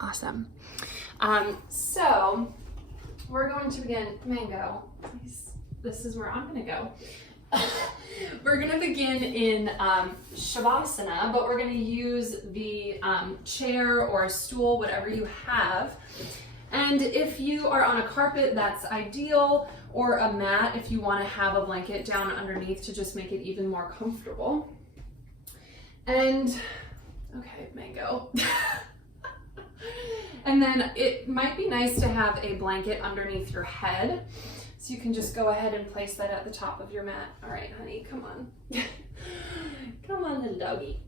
Awesome. So we're going to begin, Mango, please. This is where I'm gonna go. We're gonna begin in Shavasana, but we're gonna use the chair or a stool, whatever you have. And if you are on a carpet, that's ideal, or a mat if you wanna have a blanket down underneath to just make it even more comfortable. And, okay, Mango. And then it might be nice to have a blanket underneath your head. So you can just go ahead and place that at the top of your mat. All right, honey, come on. Come on, little doggy.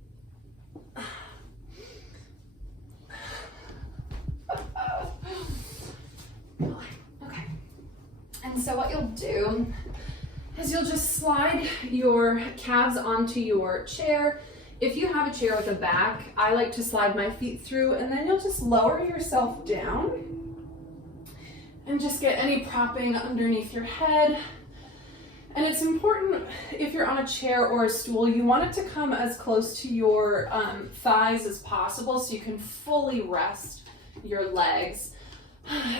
Okay. And so what you'll do is you'll just slide your calves onto your chair. If you have a chair with a back, I like to slide my feet through, and then you'll just lower yourself down and just get any propping underneath your head. And it's important, if you're on a chair or a stool, you want it to come as close to your thighs as possible so you can fully rest your legs.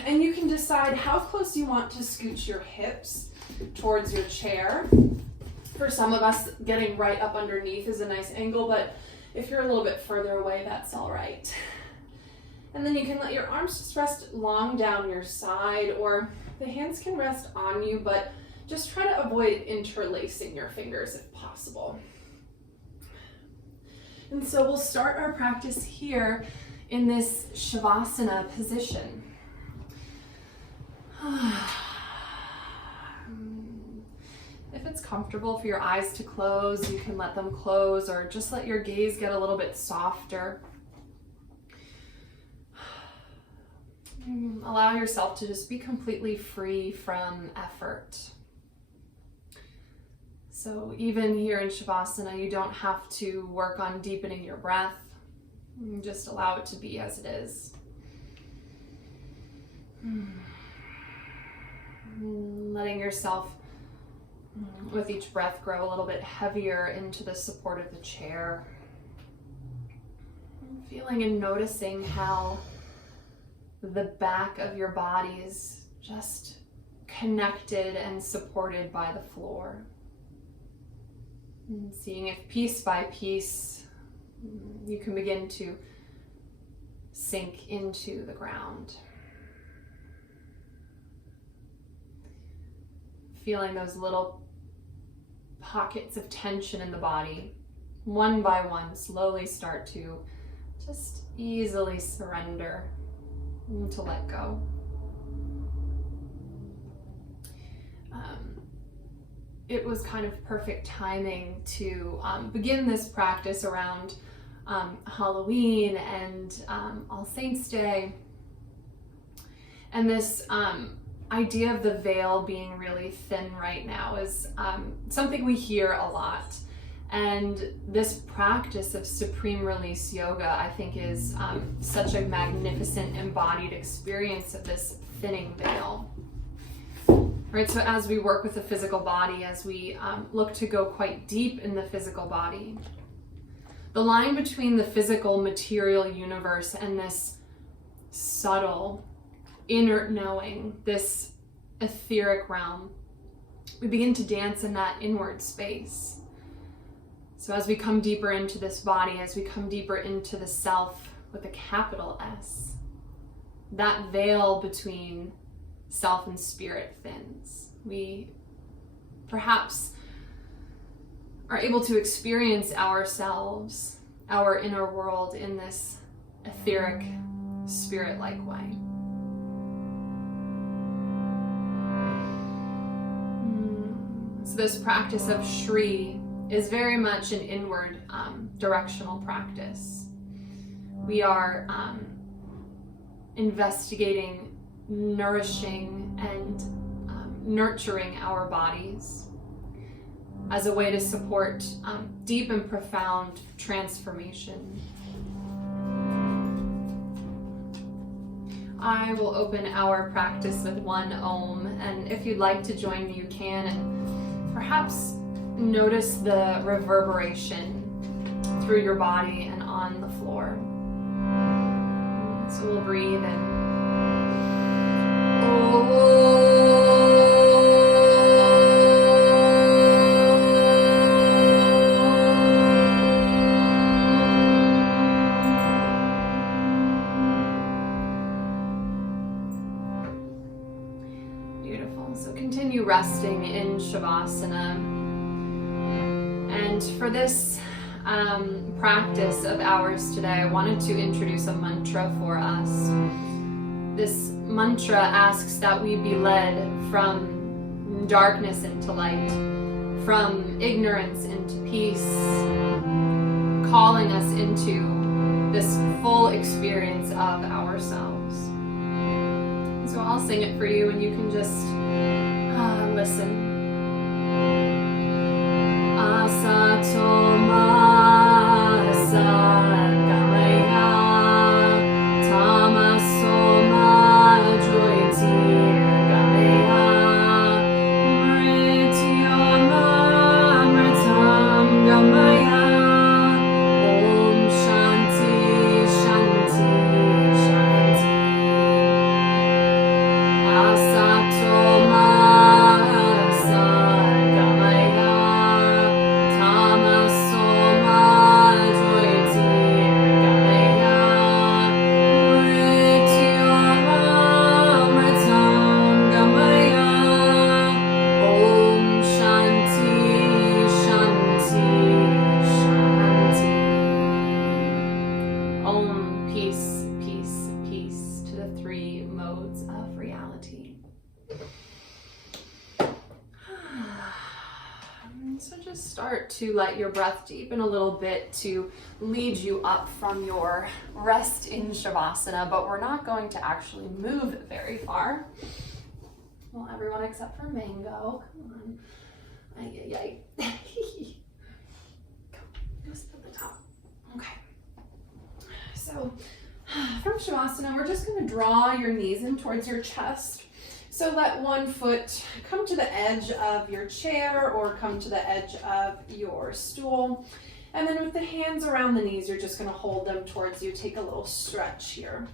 And you can decide how close you want to scooch your hips towards your chair. For some of us, getting right up underneath is a nice angle, but if you're a little bit further away, that's all right. And then you can let your arms just rest long down your side, or the hands can rest on you, but just try to avoid interlacing your fingers if possible. And so we'll start our practice here in this Shavasana position. If it's comfortable for your eyes to close, you can let them close, or just let your gaze get a little bit softer. Allow yourself to just be completely free from effort. So even here in Shavasana, you don't have to work on deepening your breath. Just allow it to be as it is. Letting yourself, with each breath, grow a little bit heavier into the support of the chair. Feeling and noticing how the back of your body is just connected and supported by the floor. And seeing if piece by piece you can begin to sink into the ground. Feeling those little pockets of tension in the body, one by one, slowly start to just easily surrender and to let go. It was kind of perfect timing to begin this practice around Halloween and All Saints Day. And this idea of the veil being really thin right now is something we hear a lot. And this practice of supreme release yoga, I think, is such a magnificent embodied experience of this thinning veil. Right, so as we work with the physical body, as we look to go quite deep in the physical body, the line between the physical material universe and this subtle inner knowing, this etheric realm, we begin to dance in that inward space. So as we come deeper into this body, as we come deeper into the self with a capital S, that veil between self and spirit thins. We perhaps are able to experience ourselves, our inner world, in this etheric, spirit-like way. So this practice of SRY is very much an inward directional practice. We are investigating, nourishing, and nurturing our bodies as a way to support deep and profound transformation. I will open our practice with one Om, and if you'd like to join me, you can, and perhaps notice the reverberation through your body and on the floor. So we'll breathe in. Beautiful. So continue resting in Shavasana. And for this practice of ours today, I wanted to introduce a mantra for us. This mantra asks that we be led from darkness into light, from ignorance into peace, calling us into this full experience of ourselves. So I'll sing it for you and you can just listen. Asatoma Sadgamaya Tamasoma Jyotirgamaya Mrityama Mritam Gamaya Om Shanti Shanti Shanti Asatoma Sadgamaya Tamasoma Jyotirgamaya Mrityama Mritam Gamaya Om Shanti Shanti Shanti. Om, peace, peace, peace to the three modes of reality. So just start to let your breath deepen a little bit to lead you up from your rest in Shavasana, but we're not going to actually move very far. Well, everyone except for Mango. Come on. Ay, ay, ay. Go sit at the top. Okay. So from Shavasana, we're just going to draw your knees in towards your chest. So let one foot come to the edge of your chair or come to the edge of your stool. And then with the hands around the knees, you're just going to hold them towards you. Take a little stretch here.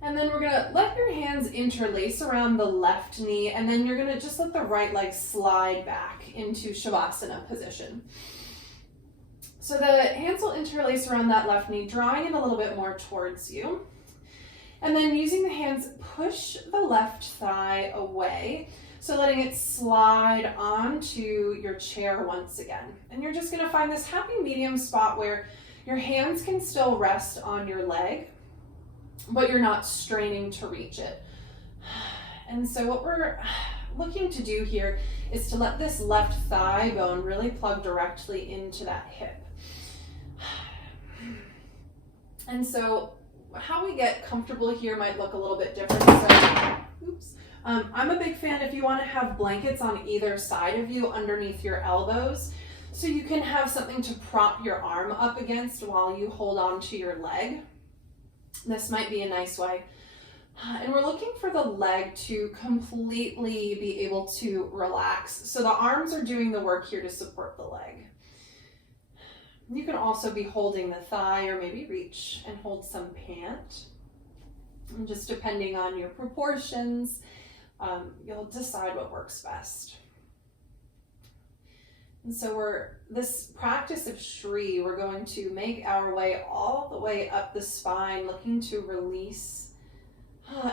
And then we're going to let your hands interlace around the left knee, and then you're going to just let the right leg slide back into Shavasana position. So the hands will interlace around that left knee, drawing it a little bit more towards you. And then using the hands, push the left thigh away. So letting it slide onto your chair once again. And you're just gonna find this happy medium spot where your hands can still rest on your leg, but you're not straining to reach it. And so what we're looking to do here is to let this left thigh bone really plug directly into that hip. And so how we get comfortable here might look a little bit different. So, oops. I'm a big fan if you want to have blankets on either side of you underneath your elbows, so you can have something to prop your arm up against while you hold on to your leg. This might be a nice way. And we're looking for the leg to completely be able to relax. So the arms are doing the work here to support the leg. You can also be holding the thigh or maybe reach and hold some pant. And just depending on your proportions, you'll decide what works best. And so this practice of SRY, we're going to make our way all the way up the spine, looking to release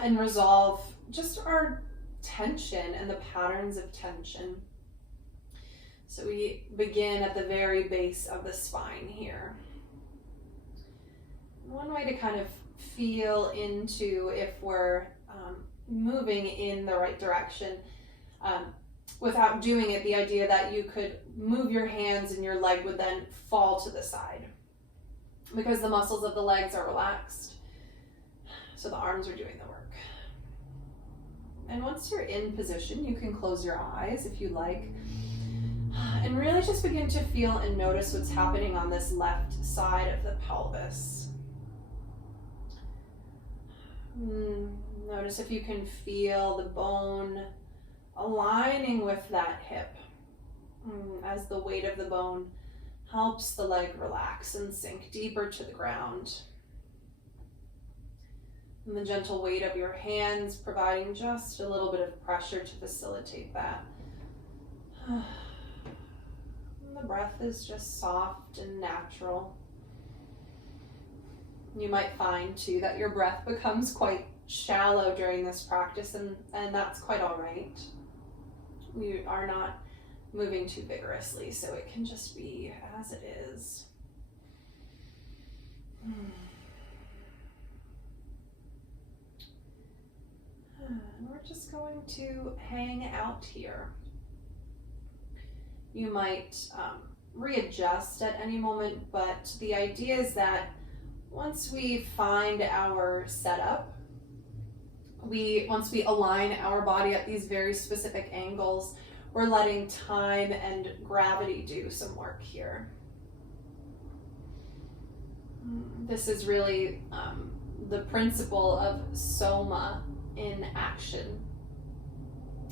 and resolve just our tension and the patterns of tension. So we begin at the very base of the spine here. One way to kind of feel into if we're moving in the right direction without doing it, the idea that you could move your hands and your leg would then fall to the side because the muscles of the legs are relaxed. So the arms are doing the work. And once you're in position, you can close your eyes if you like. And really just begin to feel and notice what's happening on this left side of the pelvis. Notice if you can feel the bone aligning with that hip as the weight of the bone helps the leg relax and sink deeper to the ground. And the gentle weight of your hands providing just a little bit of pressure to facilitate that. And the breath is just soft and natural. You might find too that your breath becomes quite shallow during this practice, and that's quite all right. We are not moving too vigorously, so it can just be as it is. And we're just going to hang out here. You might readjust at any moment, but the idea is that once we find our setup, once we align our body at these very specific angles, we're letting time and gravity do some work here. This is really the principle of soma in action.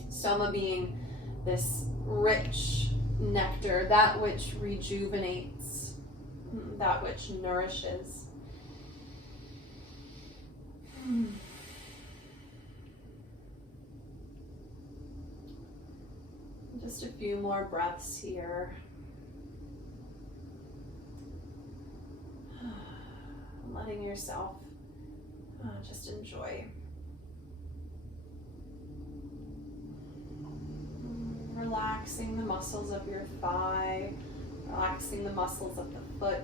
Soma being this rich nectar, that which rejuvenates, that which nourishes. Just a few more breaths here. Letting yourself just enjoy. Relaxing the muscles of your thigh, relaxing the muscles of the foot.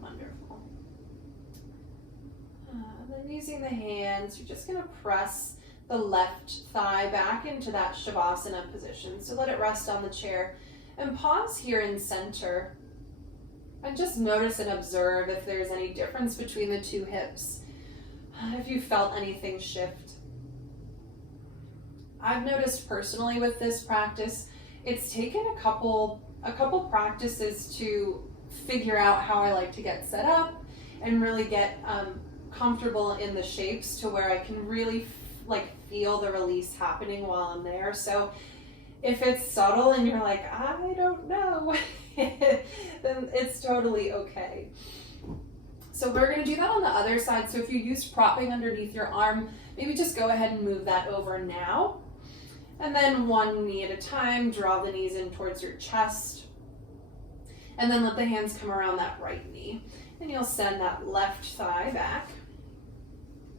Wonderful. Then using the hands, you're just going to press the left thigh back into that Shavasana position. So let it rest on the chair and pause here in center. And just notice and observe if there's any difference between the two hips, if you felt anything shift. I've noticed personally with this practice, it's taken a couple practices to figure out how I like to get set up and really get comfortable in the shapes to where I can really feel the release happening while I'm there. So if it's subtle and you're like, I don't know, then it's totally okay. So we're going to do that on the other side. So if you use propping underneath your arm, maybe just go ahead and move that over now. And then one knee at a time, draw the knees in towards your chest. And then let the hands come around that right knee. And you'll send that left thigh back.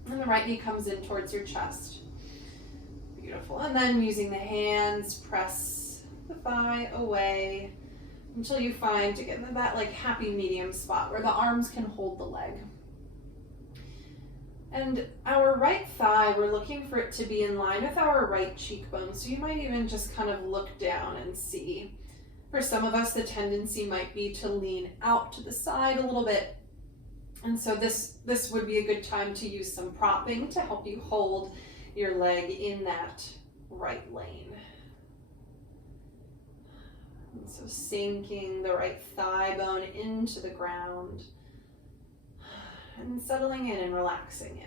And the right knee comes in towards your chest. Beautiful. And then using the hands, press the thigh away until you find to get into that happy medium spot where the arms can hold the leg. And our right thigh, we're looking for it to be in line with our right cheekbone. So you might even just kind of look down and see. For some of us, the tendency might be to lean out to the side a little bit. And so this would be a good time to use some propping to help you hold your leg in that right lane. And so sinking the right thigh bone into the ground and settling in and relaxing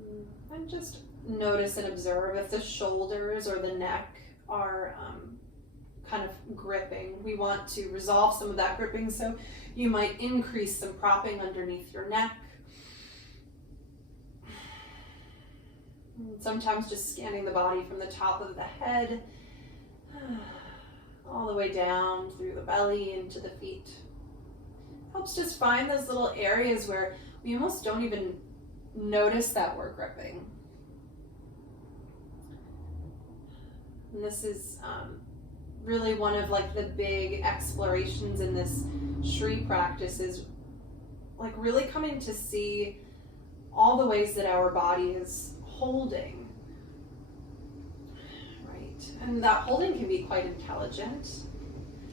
in. And just notice and observe if the shoulders or the neck are kind of gripping. We want to resolve some of that gripping, so you might increase some propping underneath your neck. And sometimes just scanning the body from the top of the head all the way down through the belly into the feet. Helps just find those little areas where we almost don't even notice that we're gripping. And this is really one of the big explorations in this SRY practice, is really coming to see all the ways that our body is holding, right? And that holding can be quite intelligent,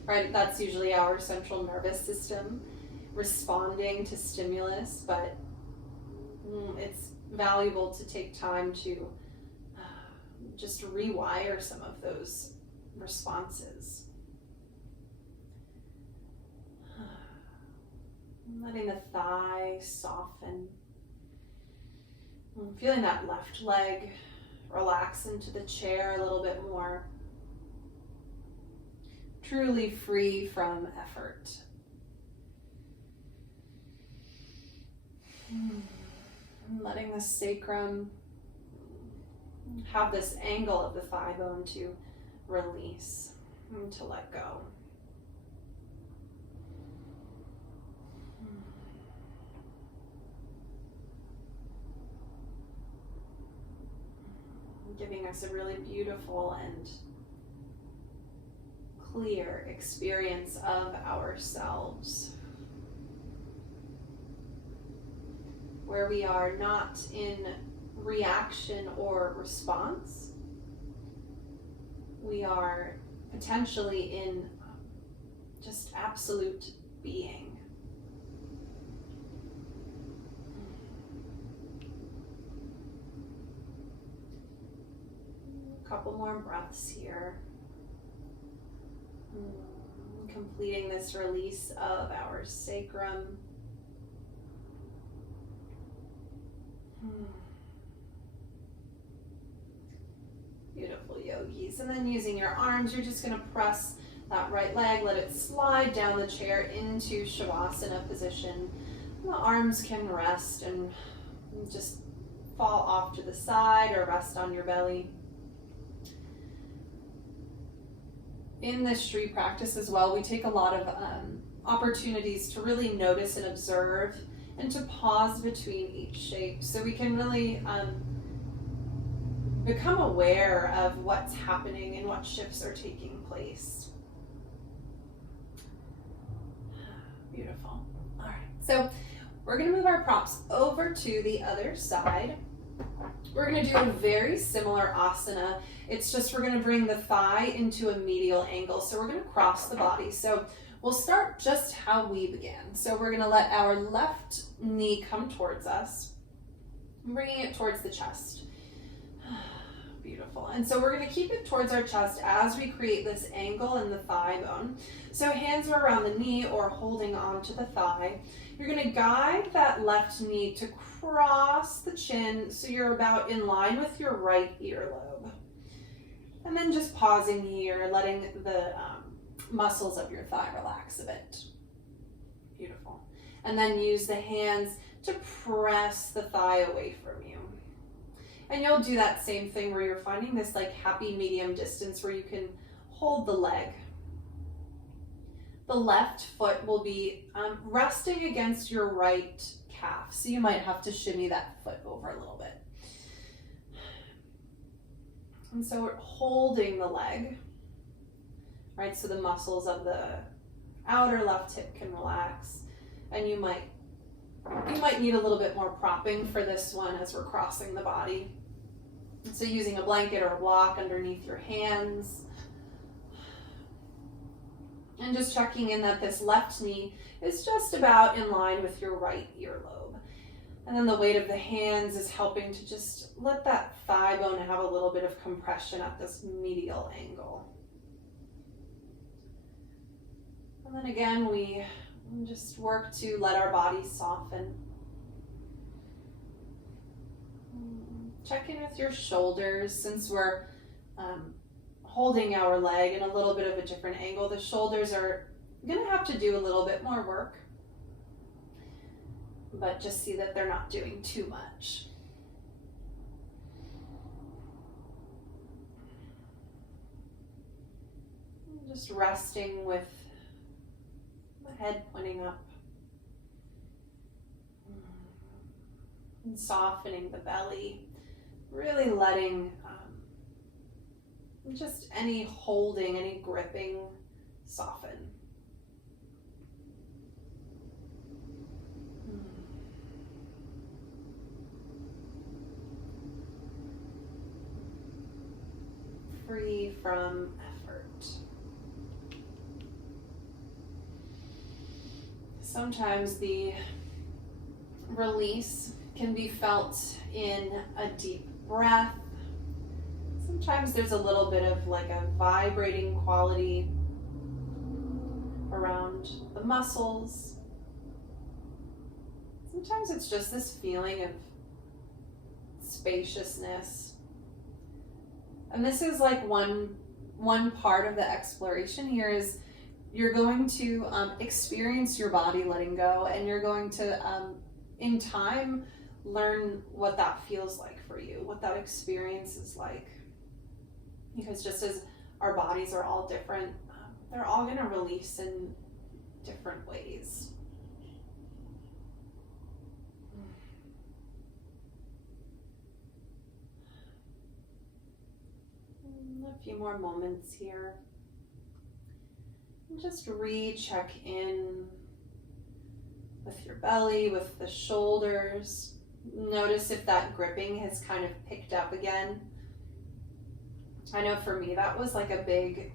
right? That's usually our central nervous system responding to stimulus, but it's valuable to take time to just rewire some of those responses. Letting the thigh soften. Feeling that left leg relax into the chair a little bit more. truly free from effort. Letting the sacrum have this angle of the thigh bone to release and to let go. Giving us a really beautiful and clear experience of ourselves, where we are not in reaction or response. We are potentially in just absolute being. A couple more breaths here. Completing this release of our sacrum. Beautiful, yogis. And then using your arms, you're just going to press that right leg, let it slide down the chair into Shavasana position. The arms can rest and just fall off to the side or rest on your belly. In this SRY practice as well, we take a lot of opportunities to really notice and observe and to pause between each shape, so we can really become aware of what's happening and what shifts are taking place. Beautiful. All right, so we're going to move our props over to the other side. We're going to do a very similar asana. It's just we're going to bring the thigh into a medial angle. So we're going to cross the body. So we'll start just how we began. So we're going to let our left knee come towards us, bringing it towards the chest. Beautiful. And so we're going to keep it towards our chest as we create this angle in the thigh bone. So hands are around the knee or holding onto the thigh. You're going to guide that left knee to cross the chin so you're about in line with your right earlobe. And then just pausing here, letting the muscles of your thigh relax a bit. Beautiful. And then use the hands to press the thigh away from you. And you'll do that same thing where you're finding this like happy medium distance where you can hold the leg. The left foot will be resting against your right calf. So you might have to shimmy that foot over a little bit. And so we're holding the leg, right? So the muscles of the outer left hip can relax, and you might need a little bit more propping for this one as we're crossing the body. So using a blanket or a block underneath your hands. And just checking in that this left knee is just about in line with your right earlobe. And then the weight of the hands is helping to just let that thigh bone have a little bit of compression at this medial angle. And then again, we just work to let our bodies soften. Check in with your shoulders. Since we're holding our leg in a little bit of a different angle, the shoulders are going to have to do a little bit more work, but just see that they're not doing too much. Just resting with the head pointing up and softening the belly, really letting just any holding, any gripping soften. Free from effort. Sometimes the release can be felt in a deep breath. Sometimes there's a little bit of like a vibrating quality around the muscles. Sometimes it's just this feeling of spaciousness. And this is like one part of the exploration here is you're going to experience your body letting go, and you're going to, in time, learn what that feels like for you, what that experience is like. Because just as our bodies are all different, they're all going to release in different ways. A few more moments here. And just recheck in with your belly, with the shoulders. Notice if that gripping has kind of picked up again. I know for me that was like a big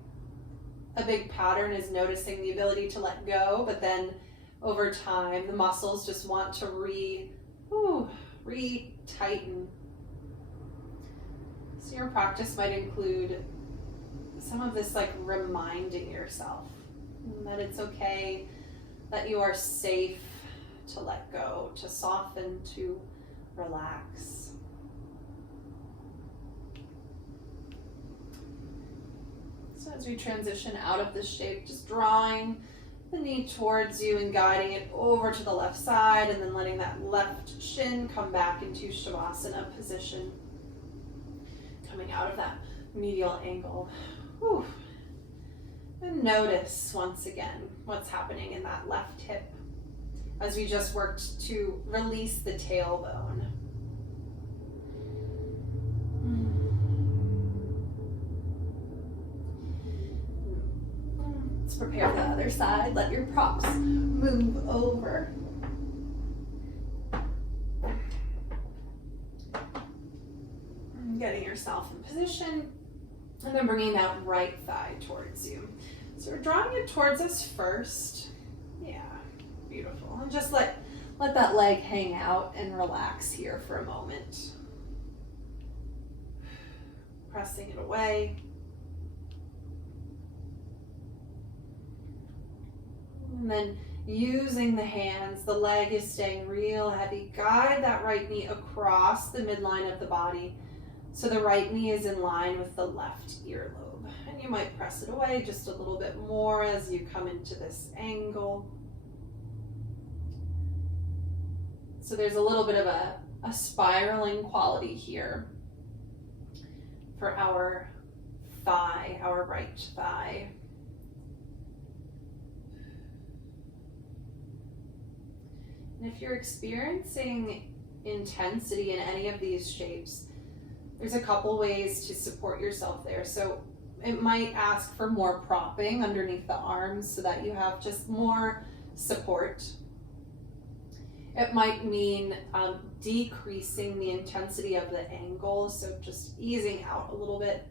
pattern, is noticing the ability to let go, but then over time the muscles just want to re-tighten. So your practice might include some of this, like reminding yourself that it's okay, that you are safe to let go, to soften, to relax. So as we transition out of this shape, just drawing the knee towards you and guiding it over to the left side, and then letting that left shin come back into Shavasana position. Coming out of that medial angle. Whew. And notice once again what's happening in that left hip as we just worked to release the tailbone. Let's prepare the other side. Let your props move over. Getting yourself in position, and then bringing that right thigh towards you. So we're drawing it towards us first. Yeah, beautiful. And just let that leg hang out and relax here for a moment. Pressing it away. And then using the hands, the leg is staying real heavy. Guide that right knee across the midline of the body, so the right knee is in line with the left earlobe. And you might press it away just a little bit more as you come into this angle. So there's a little bit of a spiraling quality here for our thigh, our right thigh. And if you're experiencing intensity in any of these shapes, there's a couple ways to support yourself there. So it might ask for more propping underneath the arms so that you have just more support. It might mean decreasing the intensity of the angle, so just easing out a little bit.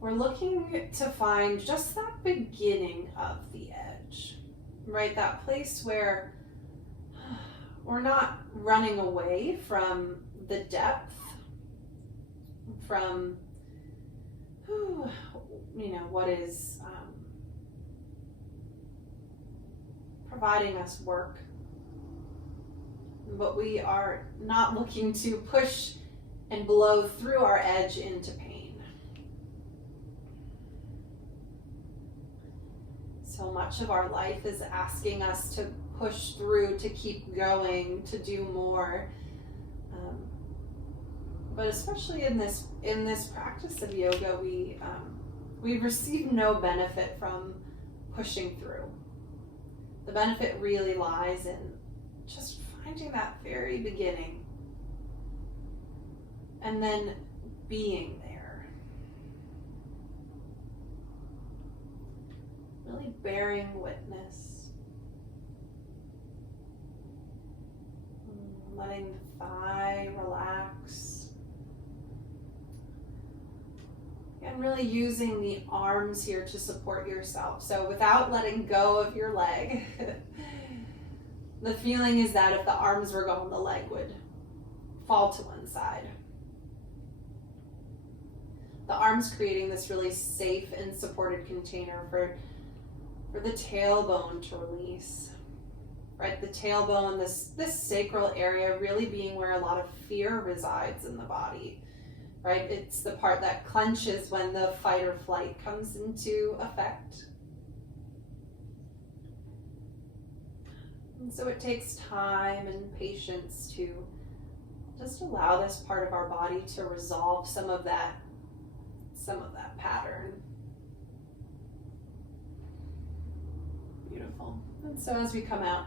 We're looking to find just that beginning of the edge, right? That place where we're not running away from the depth, from, what is providing us work. But we are not looking to push and blow through our edge into pain. So much of our life is asking us to push through, to keep going, to do more. But especially in this practice of yoga, we receive no benefit from pushing through. The benefit really lies in just finding that very beginning and then being there. Really bearing witness. Letting the thigh relax. And really using the arms here to support yourself. So without letting go of your leg, the feeling is that if the arms were gone, the leg would fall to one side. The arms creating this really safe and supported container for the tailbone to release. Right, the tailbone, this sacral area really being where a lot of fear resides in the body. right? It's the part that clenches when the fight or flight comes into effect. And so it takes time and patience to just allow this part of our body to resolve some of that pattern. Beautiful. And so as we come out,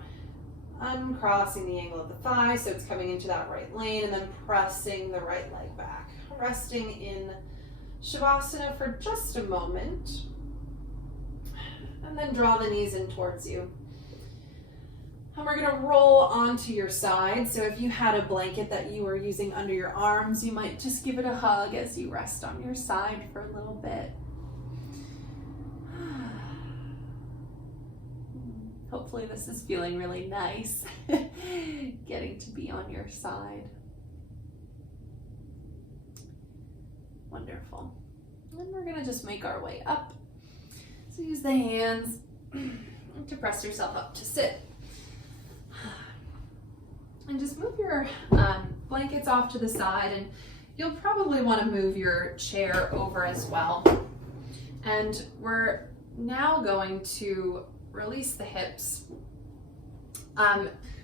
uncrossing the angle of the thigh, so it's coming into that right lane, and then pressing the right leg back. Resting in Shavasana for just a moment, and then draw the knees in towards you. And we're going to roll onto your side. So if you had a blanket that you were using under your arms, you might just give it a hug as you rest on your side for a little bit. Hopefully this is feeling really nice, getting to be on your side. Wonderful. And we're gonna just make our way up. So use the hands to press yourself up to sit. And just move your blankets off to the side, and you'll probably want to move your chair over as well. And we're now going to release the hips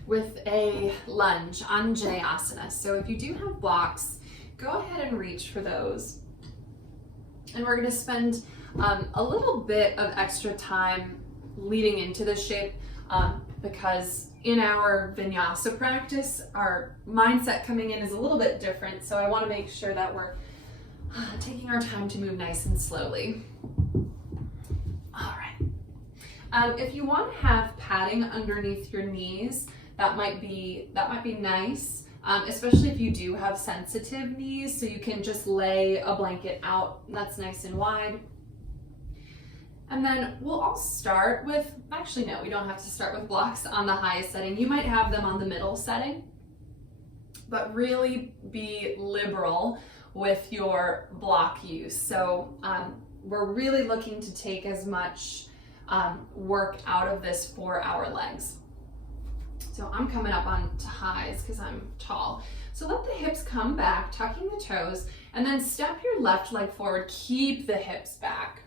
with a lunge, Anjaneyasana. So if you do have blocks, go ahead and reach for those. And we're going to spend a little bit of extra time leading into this shape because in our vinyasa practice, our mindset coming in is a little bit different. So I want to make sure that we're taking our time to move nice and slowly. All right. If you want to have padding underneath your knees, that might be nice, especially if you do have sensitive knees. So you can just lay a blanket out that's nice and wide. And then we'll all start with, actually no, we don't have to start with blocks on the highest setting. You might have them on the middle setting, but really be liberal with your block use. So we're really looking to take as much work out of this for our legs. So I'm coming up on to highs because I'm tall. So let the hips come back, tucking the toes, and then step your left leg forward, keep the hips back.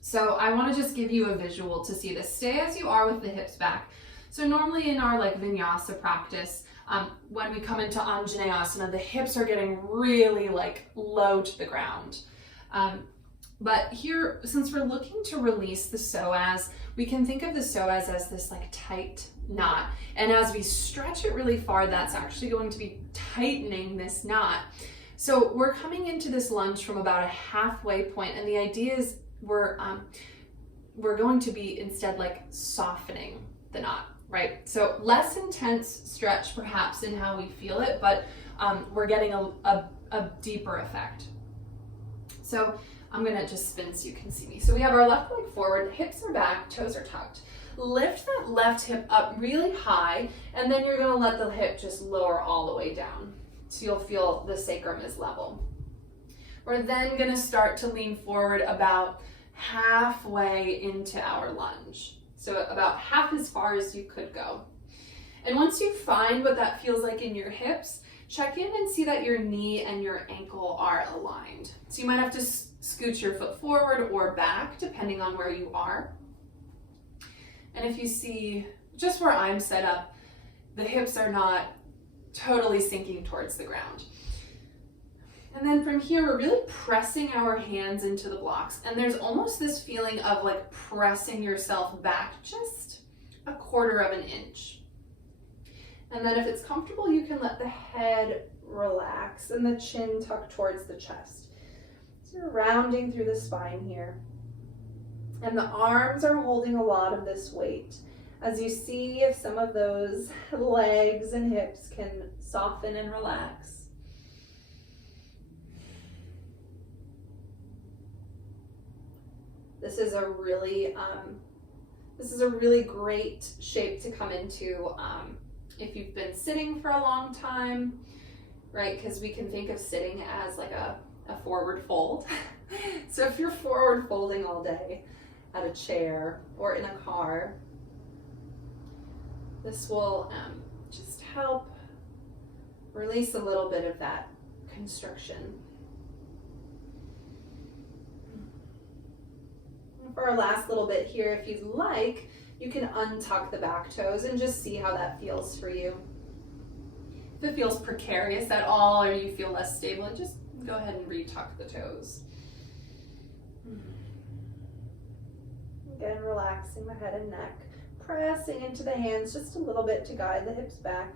So I want to just give you a visual to see this. Stay as you are with the hips back. So normally in our vinyasa practice, when we come into Anjaneyasana, the hips are getting really low to the ground. But here, since we're looking to release the psoas, we can think of the psoas as this tight knot. And as we stretch it really far, that's actually going to be tightening this knot. So we're coming into this lunge from about a halfway point, and the idea is we're going to be instead softening the knot, right? So less intense stretch perhaps in how we feel it, but we're getting a deeper effect. So I'm gonna just spin so you can see me. So we have our left leg forward, hips are back, toes are tucked. Lift that left hip up really high, and then you're gonna let the hip just lower all the way down. So you'll feel the sacrum is level. We're then gonna start to lean forward about halfway into our lunge. So about half as far as you could go. And once you find what that feels like in your hips, check in and see that your knee and your ankle are aligned. So you might have to scoot your foot forward or back depending on where you are. And if you see just where I'm set up, the hips are not totally sinking towards the ground. And then from here, we're really pressing our hands into the blocks. And there's almost this feeling of pressing yourself back just a quarter of an inch. And then if it's comfortable, you can let the head relax and the chin tuck towards the chest. So you're rounding through the spine here. And the arms are holding a lot of this weight as you see if some of those legs and hips can soften and relax. This is a really great shape to come into if you've been sitting for a long time, right? Because we can think of sitting as a forward fold. So if you're forward folding all day at a chair or in a car, this will just help release a little bit of that constriction. For our last little bit here, if you'd like, you can untuck the back toes and just see how that feels for you. If it feels precarious at all or you feel less stable, just go ahead and retuck the toes. Again, relaxing the head and neck, pressing into the hands just a little bit to guide the hips back.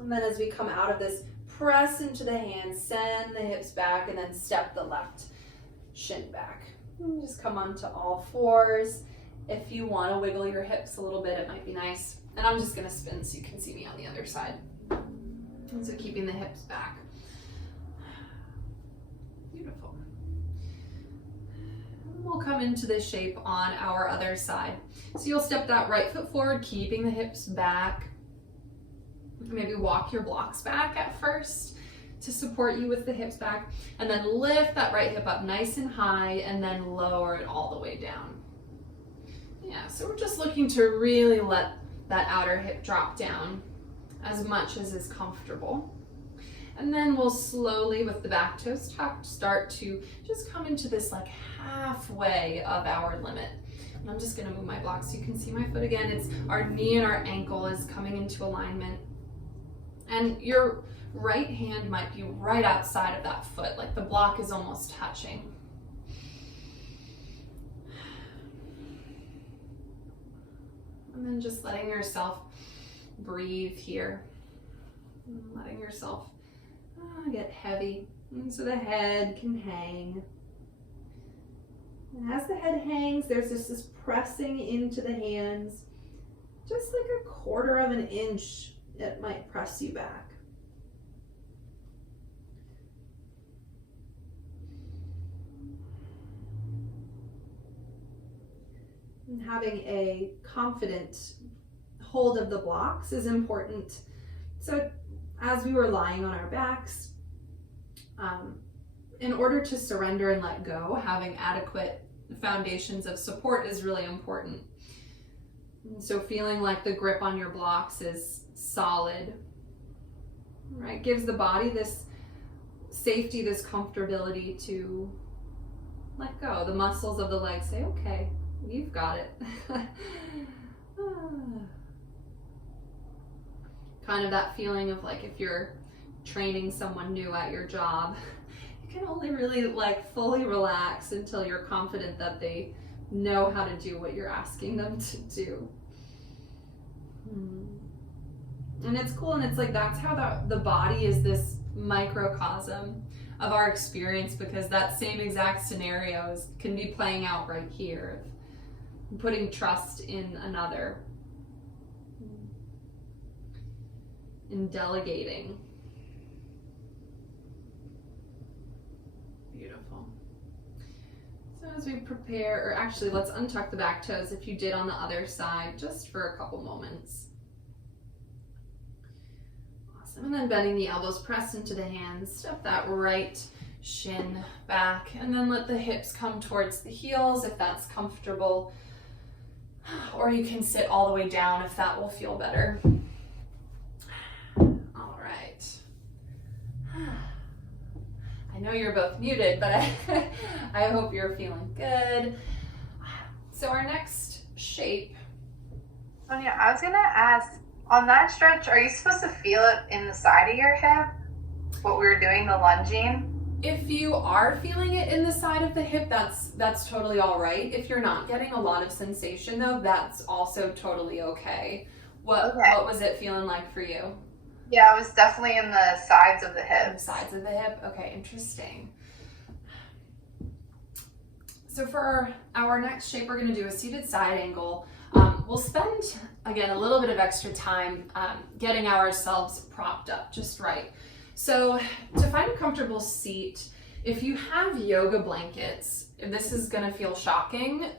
And then as we come out of this, press into the hands, send the hips back, and then step the left shin back. And just come onto all fours. If you want to wiggle your hips a little bit, it might be nice. And I'm just going to spin so you can see me on the other side. And so keeping the hips back. Beautiful. We'll come into this shape on our other side. So you'll step that right foot forward, keeping the hips back. Maybe walk your blocks back at first to support you with the hips back, and then lift that right hip up nice and high and then lower it all the way down. Yeah, so we're just looking to really let that outer hip drop down as much as is comfortable. And then we'll slowly, with the back toes tucked, start to just come into this like halfway of our limit. And I'm just gonna move my block so you can see my foot again. It's our knee and our ankle is coming into alignment. And your right hand might be right outside of that foot, like the block is almost touching. And then just letting yourself breathe here. Letting yourself get heavy. And so the head can hang. And as the head hangs, there's just this pressing into the hands, just like a quarter of an inch. It might press you back. And having a confident hold of the blocks is important. So as we were lying on our backs, in order to surrender and let go, having adequate foundations of support is really important. And so feeling like the grip on your blocks is solid, right? Gives the body this safety, this comfortability to let go. The muscles of the legs say, okay, you've got it. Kind of that feeling of like if you're training someone new at your job, you can only really like fully relax until you're confident that they know how to do what you're asking them to do. And it's cool, and it's like that's how the body is this microcosm of our experience, because that same exact scenario can be playing out right here, putting trust in another, in delegating. Beautiful. So as we prepare, or actually let's untuck the back toes if you did on the other side, just for a couple moments. Awesome, and then bending the elbows, press into the hands, step that right shin back, and then let the hips come towards the heels if that's comfortable, or you can sit all the way down if that will feel better. All right. I know you're both muted, but I hope you're feeling good. So our next shape. Sonia, I was gonna ask, on that stretch, are you supposed to feel it in the side of your hip? What we were doing, the lunging? If you are feeling it in the side of the hip, that's totally all right. If you're not getting a lot of sensation though, that's also totally okay. What was it feeling like for you? Yeah, it was definitely in the sides of the hip. The sides of the hip? Okay, interesting. So for our next shape, we're gonna do a seated side angle. We'll spend, again, a little bit of extra time getting ourselves propped up just right. So to find a comfortable seat, if you have yoga blankets, this is gonna feel shocking,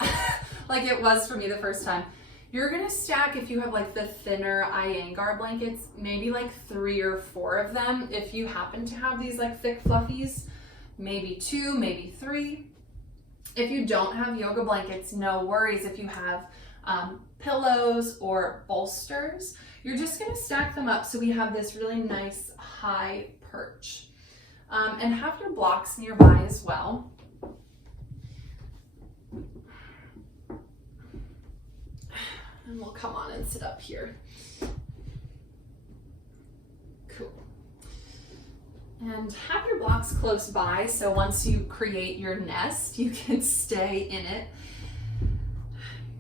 like it was for me the first time. You're gonna stack, if you have like the thinner Iyengar blankets, maybe like 3 or 4 of them. If you happen to have these like thick fluffies, maybe 2, maybe 3. If you don't have yoga blankets, no worries. If you have pillows or bolsters, you're just gonna stack them up so we have this really nice high perch. and have your blocks nearby as well. And we'll come on and sit up here. Cool. And have your blocks close by, so once you create your nest, you can stay in it.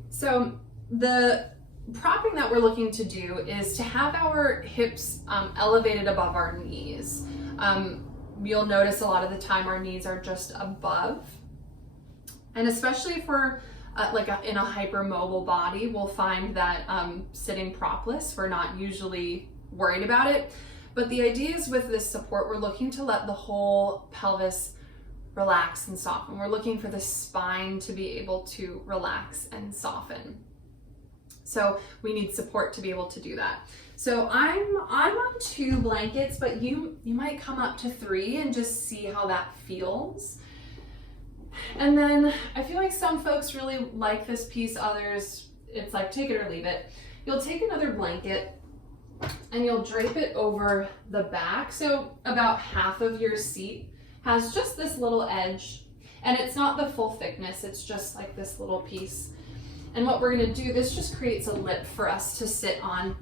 So the propping that we're looking to do is to have our hips elevated above our knees. You'll notice a lot of the time our knees are just above. And especially for in a hypermobile body, we'll find that sitting propless, we're not usually worried about it. But the idea is with this support, we're looking to let the whole pelvis relax and soften. We're looking for the spine to be able to relax and soften. So we need support to be able to do that. So I'm on 2 blankets, but you might come up to 3 and just see how that feels. And then I feel like some folks really like this piece, others it's like take it or leave it. You'll take another blanket and you'll drape it over the back. So about half of your seat has just this little edge, and it's not the full thickness, it's just like this little piece. And what we're gonna do, this just creates a lip for us to sit on.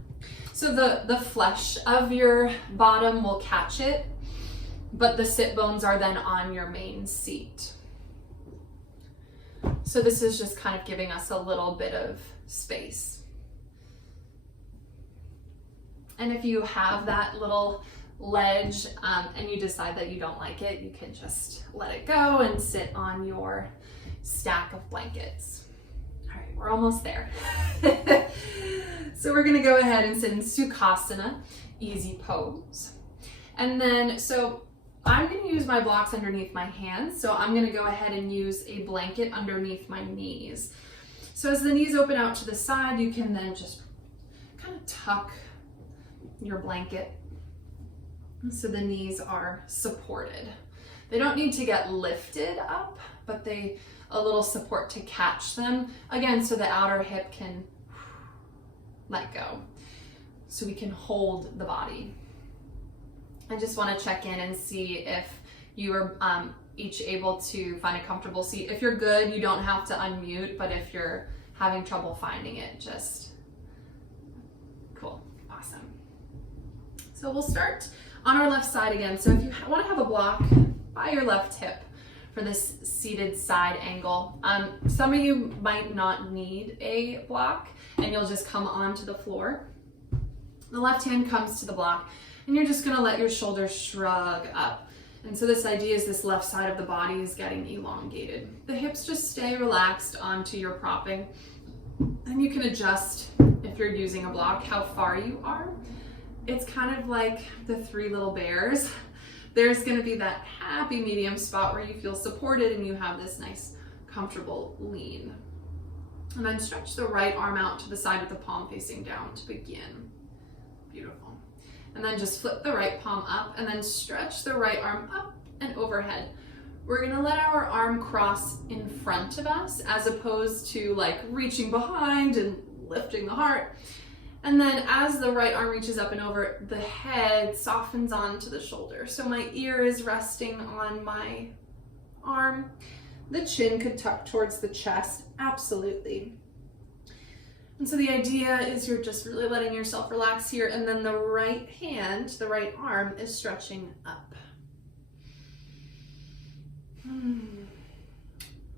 So the flesh of your bottom will catch it, but the sit bones are then on your main seat. So this is just kind of giving us a little bit of space. And if you have that little ledge and you decide that you don't like it, you can just let it go and sit on your stack of blankets. All right, we're almost there. So we're gonna go ahead and sit in Sukhasana, easy pose. And then, so I'm gonna use my blocks underneath my hands. So I'm gonna go ahead and use a blanket underneath my knees. So as the knees open out to the side, you can then just kind of tuck your blanket so the knees are supported. They don't need to get lifted up, but a little support to catch them. Again, so the outer hip can let go, so we can hold the body. I just want to check in and see if you are each able to find a comfortable seat. If you're good, you don't have to unmute, but if you're having trouble finding it, just cool, awesome. So we'll start on our left side again. So if you want to have a block by your left hip for this seated side angle, some of you might not need a block and you'll just come onto the floor. The left hand comes to the block and you're just going to let your shoulders shrug up. And so this idea is this left side of the body is getting elongated. The hips just stay relaxed onto your propping. And you can adjust, if you're using a block, how far you are. It's kind of like the 3 little bears. There's going to be that happy medium spot where you feel supported and you have this nice comfortable lean. And then stretch the right arm out to the side with the palm facing down to begin. Beautiful. And then just flip the right palm up and then stretch the right arm up and overhead. We're gonna let our arm cross in front of us as opposed to like reaching behind and lifting the heart. And then as the right arm reaches up and over, the head softens onto the shoulder. So my ear is resting on my arm. The chin could tuck towards the chest, absolutely. And so the idea is you're just really letting yourself relax here, and then the right hand, the right arm is stretching up.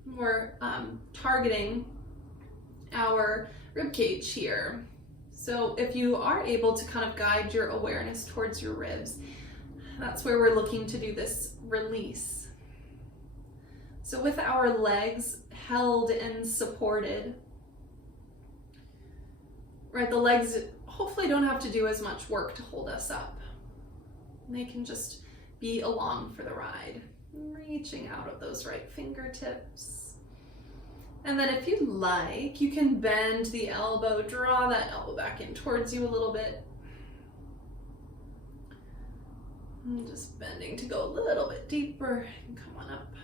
We're targeting our rib cage here. So if you are able to kind of guide your awareness towards your ribs, that's where we're looking to do this release. So with our legs held and supported, right, the legs hopefully don't have to do as much work to hold us up. They can just be along for the ride, reaching out of those right fingertips. And then if you like, you can bend the elbow, draw that elbow back in towards you a little bit. And just bending to go a little bit deeper and come on up.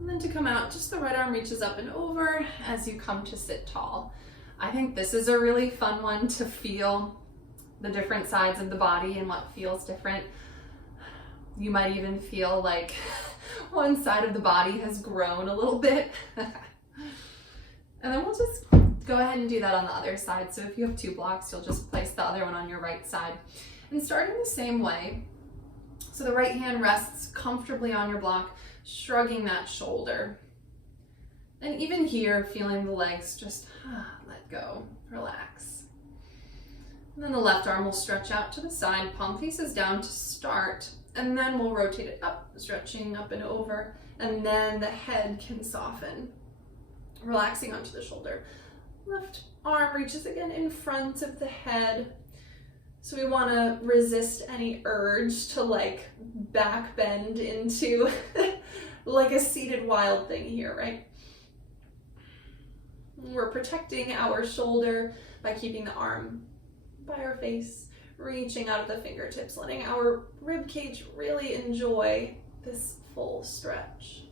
And then to come out, just the right arm reaches up and over as you come to sit tall. I think this is a really fun one to feel the different sides of the body and what feels different. You might even feel like one side of the body has grown a little bit. And then we'll just go ahead and do that on the other side. So if you have 2 blocks, you'll just place the other one on your right side. And starting the same way, so the right hand rests comfortably on your block, shrugging that shoulder. And even here, feeling the legs just let go, relax. And then the left arm will stretch out to the side, palm faces down to start, and then we'll rotate it up, stretching up and over, and then the head can soften, relaxing onto the shoulder. Left arm reaches again in front of the head. So we want to resist any urge to like back bend into like a seated wild thing here, right? We're protecting our shoulder by keeping the arm by our face, reaching out of the fingertips, letting our rib cage really enjoy this full stretch.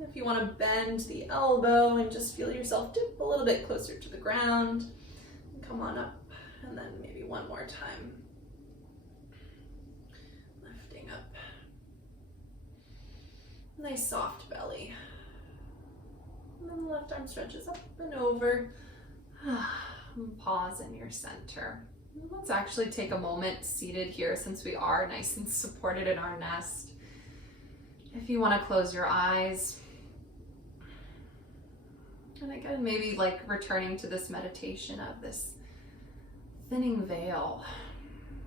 If you want to bend the elbow and just feel yourself dip a little bit closer to the ground, come on up, and then maybe one more time. Lifting up. Nice soft belly. And then the left arm stretches up and over. Pause in your center. Let's actually take a moment seated here since we are nice and supported in our nest. If you want to close your eyes, and again, maybe like returning to this meditation of this thinning veil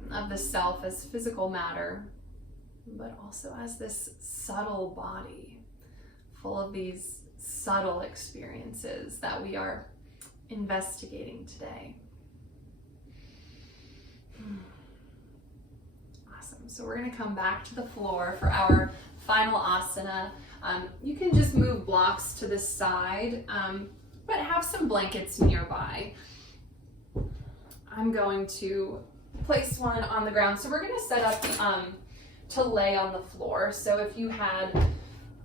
of the self as physical matter, but also as this subtle body full of these subtle experiences that we are investigating today. Awesome. So we're going to come back to the floor for our final asana. You can just move blocks to the side, but have some blankets nearby. I'm going to place one on the ground. So we're going to set up to lay on the floor. So if you had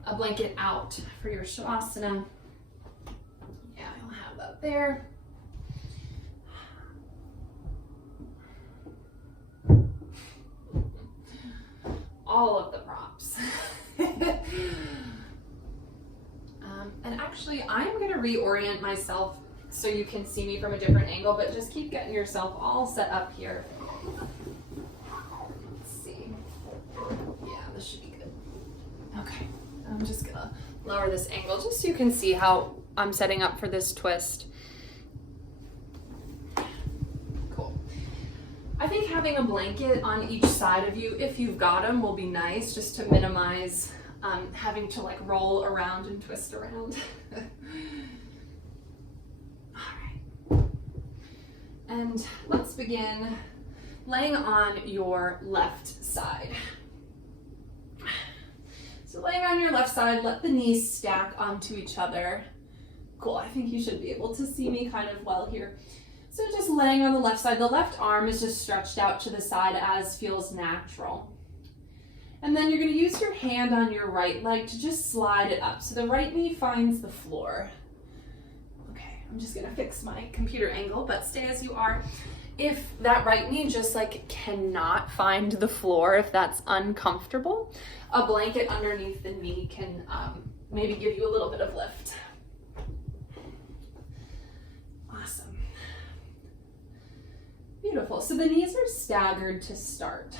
a blanket out for your shavasana, yeah, you'll have that there. All of the props. And actually, I'm going to reorient myself so you can see me from a different angle, but just keep getting yourself all set up here. Let's see. Yeah, this should be good. Okay, I'm just going to lower this angle just so you can see how I'm setting up for this twist. Cool. I think having a blanket on each side of you, if you've got them, will be nice just to minimize having to like roll around and twist around. All right. And let's begin laying on your left side. So laying on your left side, let the knees stack onto each other. Cool, I think you should be able to see me kind of well here. So just laying on the left side, the left arm is just stretched out to the side as feels natural. And then you're going to use your hand on your right leg to just slide it up. So the right knee finds the floor. Okay, I'm just going to fix my computer angle, but stay as you are. If that right knee just like cannot find the floor, if that's uncomfortable, a blanket underneath the knee can maybe give you a little bit of lift. Awesome. Beautiful. So the knees are staggered to start.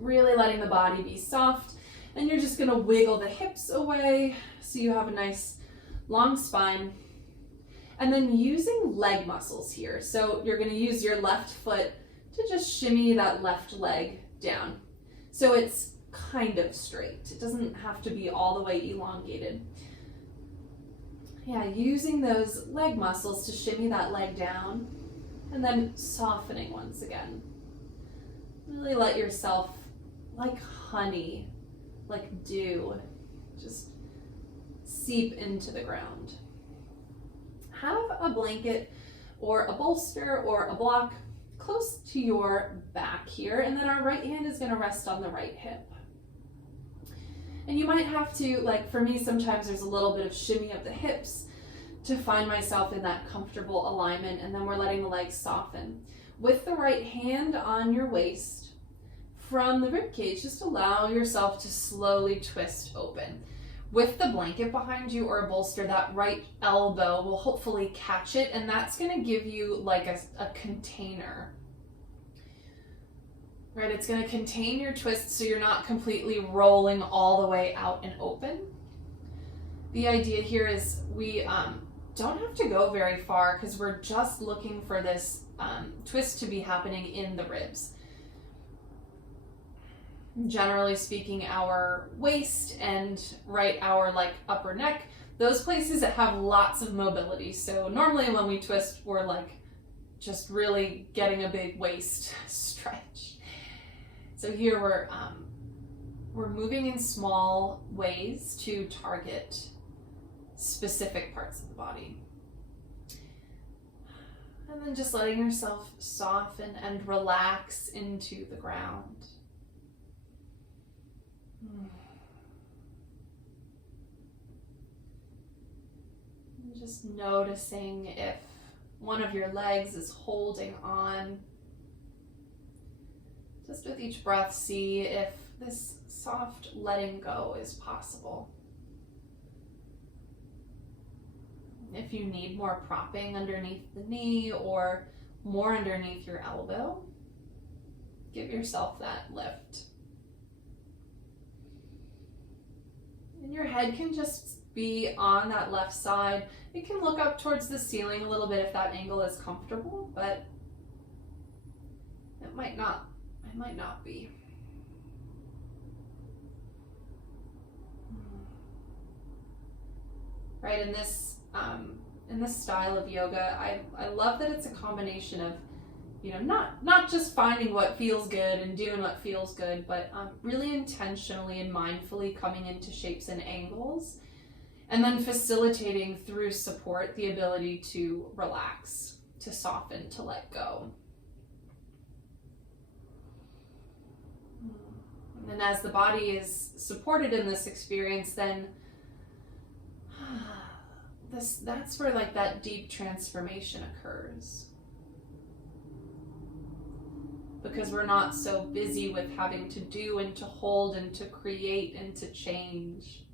Really letting the body be soft, and you're just going to wiggle the hips away so you have a nice long spine. And then using leg muscles here. So you're going to use your left foot to just shimmy that left leg down. So it's kind of straight. It doesn't have to be all the way elongated. Yeah, using those leg muscles to shimmy that leg down and then softening once again. Really let yourself, like honey, like dew, just seep into the ground. Have a blanket or a bolster or a block close to your back here, and then our right hand is going to rest on the right hip. And you might have to, like for me, sometimes there's a little bit of shimmy of the hips to find myself in that comfortable alignment, and then we're letting the legs soften. With the right hand on your waist, from the rib cage, just allow yourself to slowly twist open. With the blanket behind you or a bolster, that right elbow will hopefully catch it, and that's going to give you like a container. Right, it's going to contain your twist so you're not completely rolling all the way out and open. The idea here is we don't have to go very far because we're just looking for this twist to be happening in the ribs. Generally speaking, our waist and our like upper neck, those places that have lots of mobility. So normally when we twist, we're like just really getting a big waist stretch. So here we're moving in small ways to target specific parts of the body. And then just letting yourself soften and relax into the ground. And just noticing if one of your legs is holding on. Just with each breath, see if this soft letting go is possible. If you need more propping underneath the knee or more underneath your elbow, give yourself that lift. And your head can just be on that left side. It can look up towards the ceiling a little bit if that angle is comfortable, but it might not be. Right, in this style of yoga, I love that it's a combination of, not just finding what feels good and doing what feels good, but really intentionally and mindfully coming into shapes and angles, and then facilitating through support the ability to relax, to soften, to let go. And as the body is supported in this experience, then that's where like that deep transformation occurs. Because we're not so busy with having to do and to hold and to create and to change.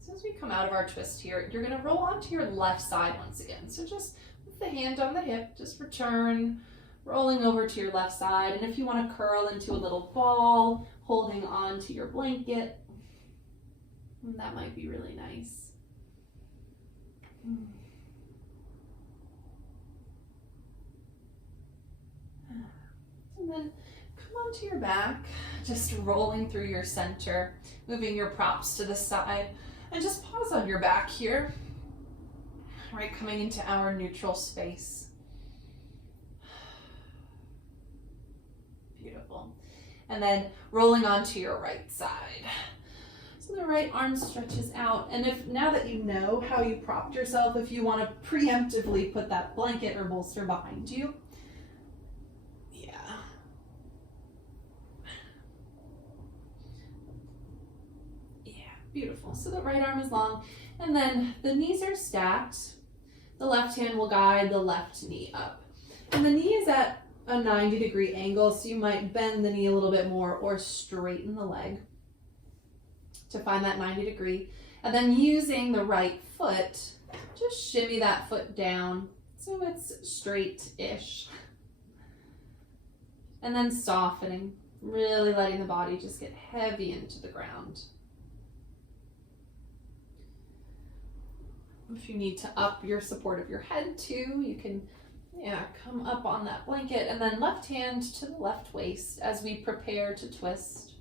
So as we come out of our twist here, you're going to roll onto your left side once again. So just with the hand on the hip, just return, rolling over to your left side. And if you want to curl into a little ball, holding on to your blanket, that might be really nice. And then come onto your back, just rolling through your center, moving your props to the side, and just pause on your back here. All right, coming into our neutral space. Beautiful. And then rolling onto your right side. So the right arm stretches out, and if now that you know how you propped yourself, if you want to preemptively put that blanket or bolster behind you, beautiful. So the right arm is long, and then the knees are stacked. The left hand will guide the left knee up, and the knee is at a 90-degree angle, so you might bend the knee a little bit more or straighten the leg to find that 90 degree. And then using the right foot, just shimmy that foot down so it's straight-ish. And then softening, really letting the body just get heavy into the ground. If you need to up your support of your head too, you can come up on that blanket, and then left hand to the left waist as we prepare to twist.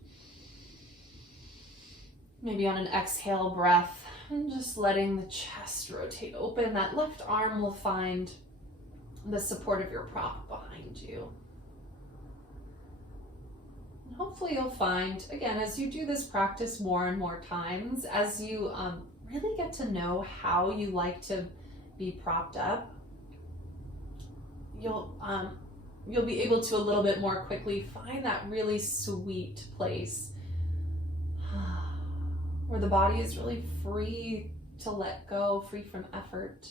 Maybe on an exhale breath, and just letting the chest rotate open. That left arm will find the support of your prop behind you. And hopefully you'll find, again, as you do this practice more and more times, as you really get to know how you like to be propped up, you'll you'll be able to a little bit more quickly find that really sweet place where the body is really free to let go, free from effort.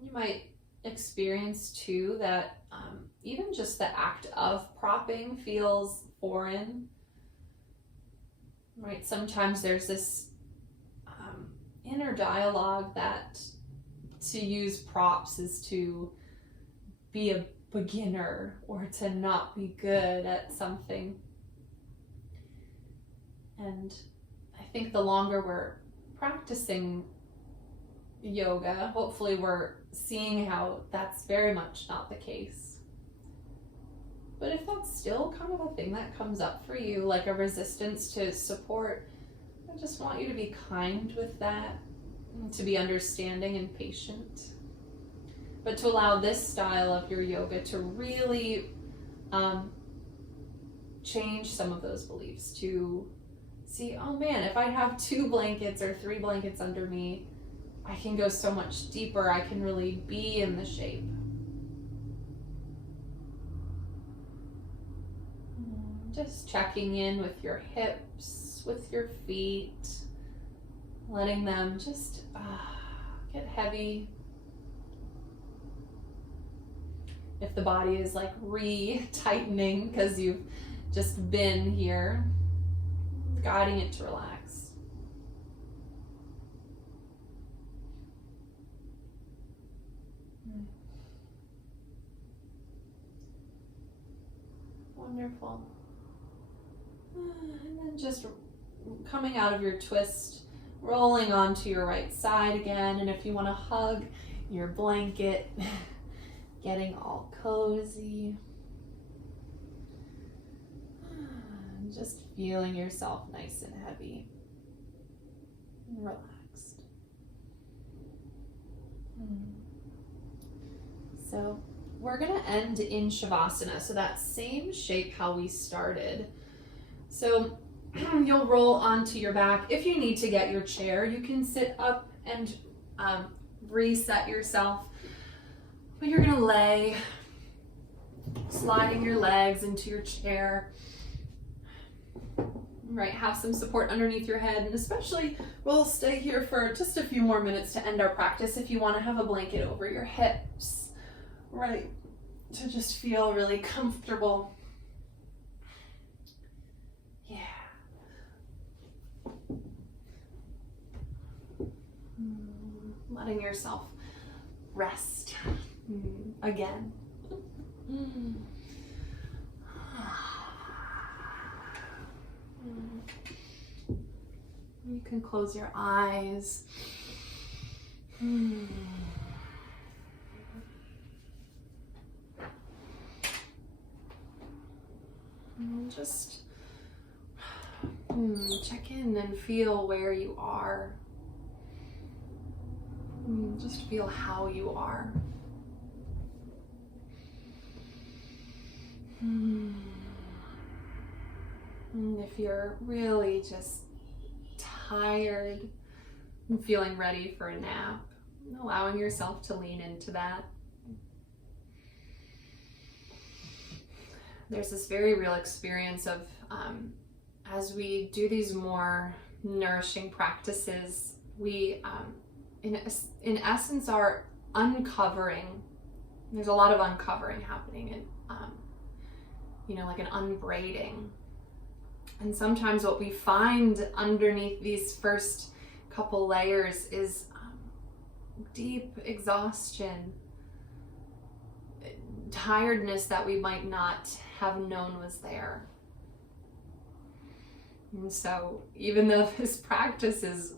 You might experience too that even just the act of propping feels foreign, right? Sometimes there's this inner dialogue that to use props is to be a beginner or to not be good at something. And I think the longer we're practicing yoga, hopefully we're seeing how that's very much not the case. But if that's still kind of a thing that comes up for you, like a resistance to support, I just want you to be kind with that, to be understanding and patient, but to allow this style of your yoga to really change some of those beliefs, to see, oh man, if I have 2 blankets or 3 blankets under me, I can go so much deeper. I can really be in the shape. Just checking in with your hips, with your feet, letting them just get heavy. If the body is like re-tightening because you've just been here, guiding it to relax. Wonderful. And then just coming out of your twist, rolling onto your right side again. And if you want to hug your blanket, getting all cozy. Just feeling yourself nice and heavy and relaxed. So we're going to end in Shavasana. So that same shape how we started. So you'll roll onto your back. If you need to get your chair, you can sit up and reset yourself. But you're going to lay, sliding your legs into your chair. Right, have some support underneath your head, and especially we'll stay here for just a few more minutes to end our practice if you want to have a blanket over your hips, right, to just feel really comfortable. Yeah. Letting yourself rest again. You can close your eyes. Just check in and feel where you are. Just feel how you are. If you're really just tired and feeling ready for a nap, allowing yourself to lean into that. There's this very real experience of as we do these more nourishing practices, we in essence are uncovering. There's a lot of uncovering happening, and like an unbraiding. And sometimes what we find underneath these first couple layers is deep exhaustion, tiredness that we might not have known was there. And so even though this practice is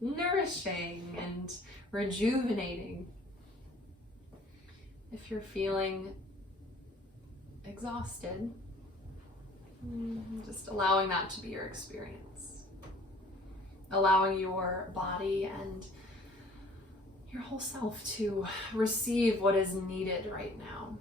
nourishing and rejuvenating, if you're feeling exhausted, just allowing that to be your experience. Allowing your body and your whole self to receive what is needed right now.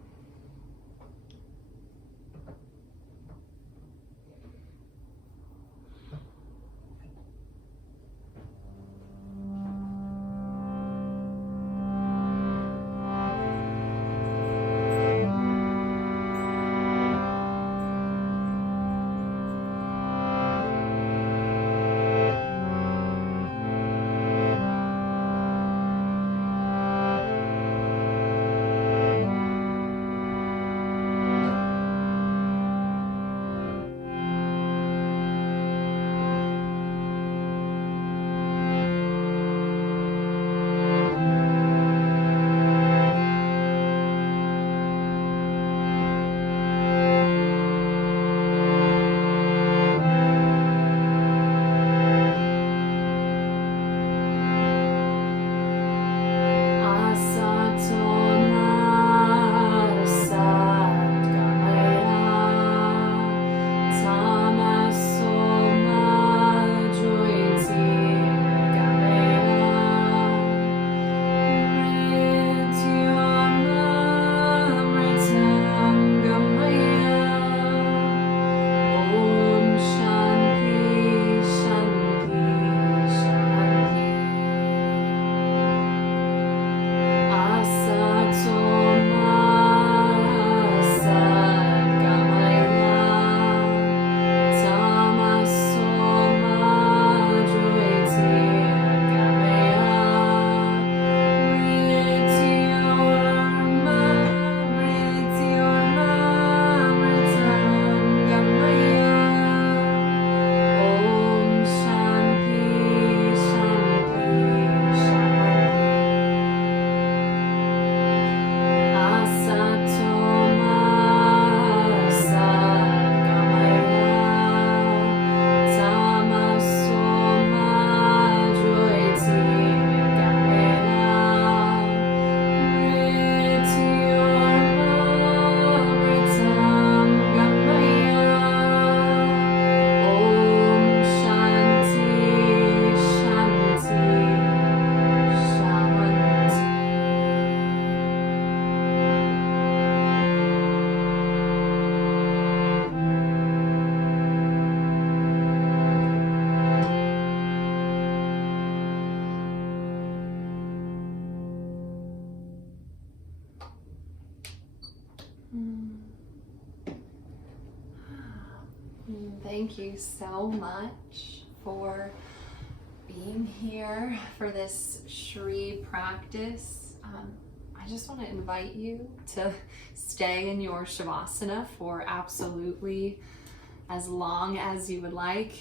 Thank you so much for being here for this SRY practice. I just want to invite you to stay in your Shavasana for absolutely as long as you would like.